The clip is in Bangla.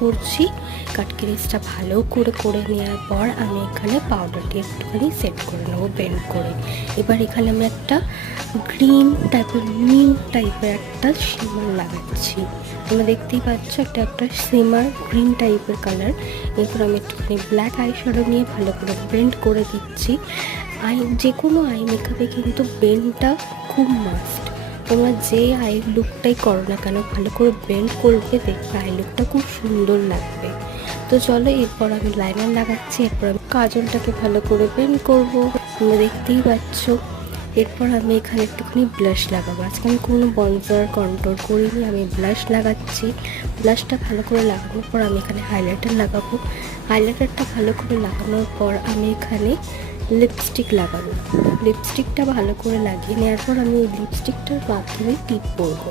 করছি। কাটকিরিজটা ভালো করে নেওয়ার পর আমি এখানে পাউডারটি একটুখানি সেট করে নেবো ব্লেন্ড করে। এবার এখানে আমি একটা গ্রিন টাইপের মিন্ট টাইপের একটা শিমার লাগাচ্ছি। তোমরা দেখতেই পাচ্ছ একটা শিমার গ্রিন টাইপের কালার। এরপর আমি একটুখানি ব্ল্যাক আই শ্যাডো নিয়ে ভালো করে ব্লেন্ড করে দিচ্ছি। যে কোনো আই মেকআপে কিন্তু ব্লেন্ডটা খুব মাস্ট। তোমরা যে আই লুকটাই করো না কেন ভালো করে ব্লেন্ড করবে, দেখবে আই লুকটা খুব সুন্দর লাগবে। তো চলো, এরপর আমি লাইনার লাগাচ্ছি। এরপর আমি কাজলটাকে ভালো করে ব্লেন্ড করবো, তোমরা দেখতেই পাচ্ছ। এরপর আমি এখানে একটুখানি ব্লাশ লাগাবো। আজকে আমি কোনো বনজার কন্ট্রোল করিনি, আমি ব্লাশ লাগাচ্ছি। ব্লাশটা ভালো করে লাগানোর পর আমি এখানে হাইলাইটার লাগাবো। হাইলাইটারটা ভালো করে লাগানোর পর আমি এখানে লিপস্টিক লাগাবো। লিপস্টিকটা ভালো করে লাগিয়ে নেওয়ার পর আমি এই লিপস্টিকটার মাধ্যমে টিপ পরবো।